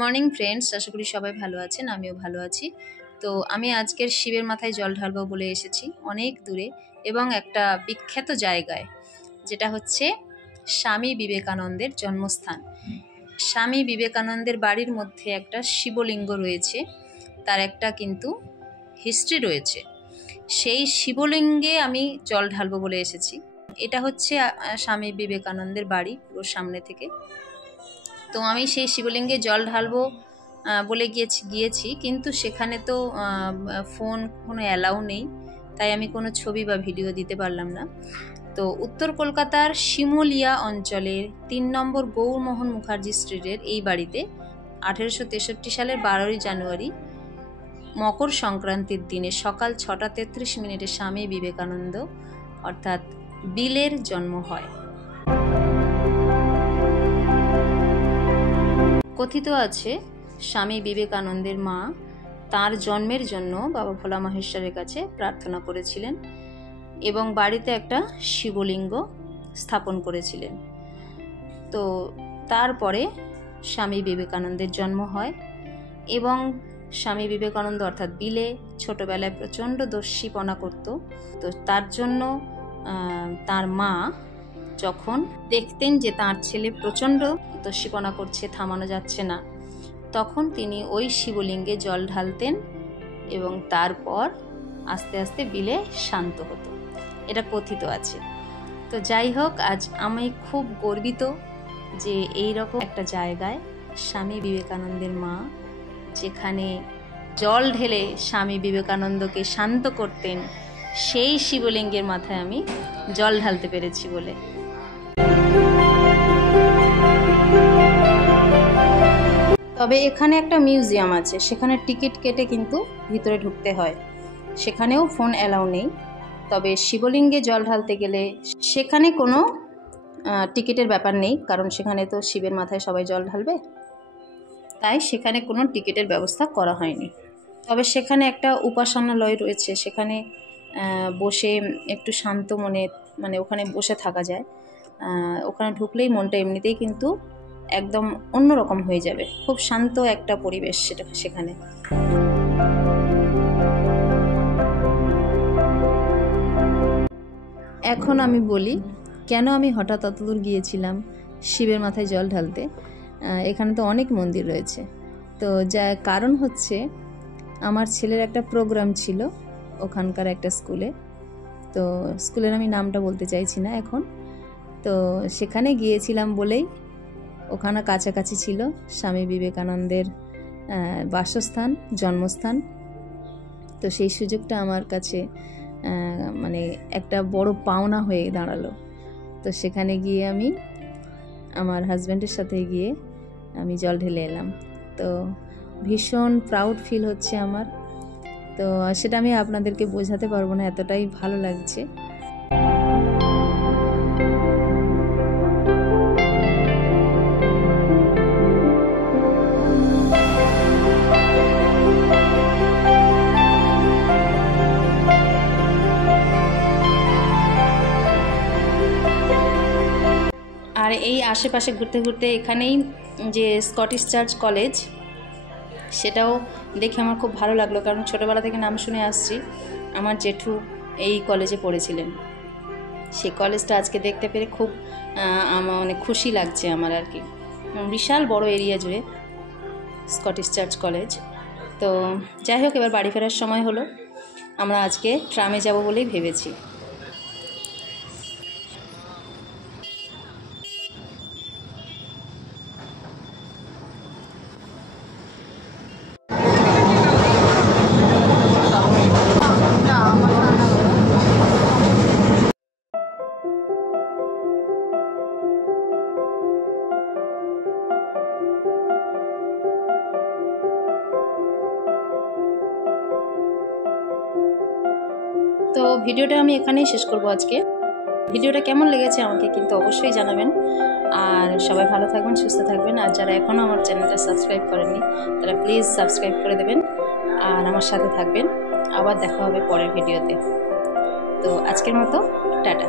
Morning friends, আশা করি সবাই ভালো আছেন, আমিও ভালো আছি। তো আমি আজকের শিবের মাথায় জল ঢালবো বলে এসেছি অনেক দূরে এবং একটা বিখ্যাত জায়গায়, যেটা হচ্ছে স্বামী বিবেকানন্দের জন্মস্থান। স্বামী বিবেকানন্দের বাড়ির মধ্যে একটা শিবলিঙ্গ রয়েছে, তার একটা কিন্তু হিস্ট্রি রয়েছে। সেই শিবলিঙ্গে আমি জল ঢালবো বলে এসেছি। এটা হচ্ছে স্বামী বিবেকানন্দের বাড়ি পুরো সামনে থেকে। তো আমি সেই শিবলিঙ্গে জল ঢালবো বলে গিয়েছি, কিন্তু সেখানে তো ফোন কোনো অ্যালাউ নেই, তাই আমি কোনো ছবি বা ভিডিও দিতে পারলাম না। তো উত্তর কলকাতার শিমুলিয়া অঞ্চলের 3 নম্বর গৌরমোহন মুখার্জি স্ট্রিটের এই বাড়িতে 1863 সালের 12ই জানুয়ারি মকর সংক্রান্তির দিনে সকাল 6:33 স্বামী বিবেকানন্দ অর্থাৎ বিলের জন্ম হয়। কথিত আছে স্বামী বিবেকানন্দের মা তার জন্মের জন্য বাবা ভোলা মহেশ্বরের কাছে প্রার্থনা করেছিলেন এবং বাড়িতে একটা শিবলিঙ্গ স্থাপন করেছিলেন। তো তারপরে স্বামী বিবেকানন্দের জন্ম হয় এবং স্বামী বিবেকানন্দ অর্থাৎ বিলে ছোটবেলায় প্রচণ্ড দস্যিপনা করত। তো তার জন্য তার মা যখন দেখতেন যে তার ছেলে প্রচণ্ড দস্যিপনা করছে, থামানো যাচ্ছে না, তখন তিনি ওই শিবলিঙ্গে জল ঢালতেন এবং তারপর আস্তে আস্তে বিলে শান্ত হতো, এটা কথিত আছে। তো যাই হোক, আজ আমি খুব গর্বিত যে এই রকম একটা জায়গায় স্বামী বিবেকানন্দের মা, যেখানে জল ঢেলে স্বামী বিবেকানন্দকে শান্ত করতেন, সেই শিবলিঙ্গের মাথায় আমি জল ঢালতে পেরেছি বলে। তবে এখানে একটা মিউজিয়াম আছে, সেখানে টিকিট কেটে কিন্তু ভিতরে ঢুকতে হয়, সেখানেও ফোন অ্যালাউ নেই। তবে শিবলিঙ্গে জল ঢালতে গেলে সেখানে কোনো টিকিটের ব্যাপার নেই, কারণ সেখানে তো শিবের মাথায় সবাই জল ঢালবে, তাই সেখানে কোনো টিকিটের ব্যবস্থা করা হয়নি। তবে সেখানে একটা উপাসনালয় রয়েছে, সেখানে বসে একটু শান্ত মনে মানে ওখানে বসে থাকা যায়। ওখানে ঢুকলেই মনটা এমনিতেই কিন্তু একদম অন্যরকম হয়ে যাবে, খুব শান্ত একটা পরিবেশ সেখানে। এখন আমি বলি কেন আমি হঠাৎ অতদূর গিয়েছিলাম শিবের মাথায় জল ঢালতে। এখানে তো অনেক মন্দির রয়েছে, তো যা কারণ হচ্ছে আমার ছেলের একটা প্রোগ্রাম ছিল ওখানকার একটা স্কুলে। তো স্কুলের আমি নামটা বলতে চাইছি না এখন। তো সেখানে গিয়েছিলাম বলেই ওখানে কাছাকাছি ছিল স্বামী বিবেকানন্দের বাসস্থান, জন্মস্থান। তো সেই সুযোগটা আমার কাছে মানে একটা বড় পাওনা হয়ে দাঁড়ালো। তো সেখানে গিয়ে আমি আমার হাজব্যান্ডের সাথে গিয়ে আমি জল ঢেলে এলাম। তো ভীষণ প্রাউড ফিল হচ্ছে আমার। তো সেটা আমি আপনাদেরকে বোঝাতে পারবো না, এতটাই ভালো লাগছে। আর এই আশেপাশে ঘুরতে ঘুরতে এখানেই যে স্কটিশ চার্চ কলেজ, সেটাও দেখে আমার খুব ভালো লাগলো, কারণ ছোটোবেলা থেকে নাম শুনে আসছি, আমার জেঠু এই কলেজে পড়েছিলেন। সেই কলেজটা আজকে দেখতে পেরে খুব মানে খুশি লাগছে আমার আর কি। বিশাল বড় এরিয়া জুড়ে স্কটিশ চার্চ কলেজ। তো যাই হোক, এবার বাড়ি ফেরার সময় হলো। আমরা আজকে ট্রামে যাব বলেই ভেবেছি। তো ভিডিওটা আমি এখানেই শেষ করব আজকে। ভিডিওটা কেমন লেগেছে আমাকে কিন্তু অবশ্যই জানাবেন। আর সবাই ভালো থাকবেন, সুস্থ থাকবেন। আর যারা এখনও আমার চ্যানেলটা সাবস্ক্রাইব করেননি, তারা প্লিজ সাবস্ক্রাইব করে দেবেন আর আমার সাথে থাকবেন। আবার দেখা হবে পরের ভিডিওতে। তো আজকের মতো টাটা।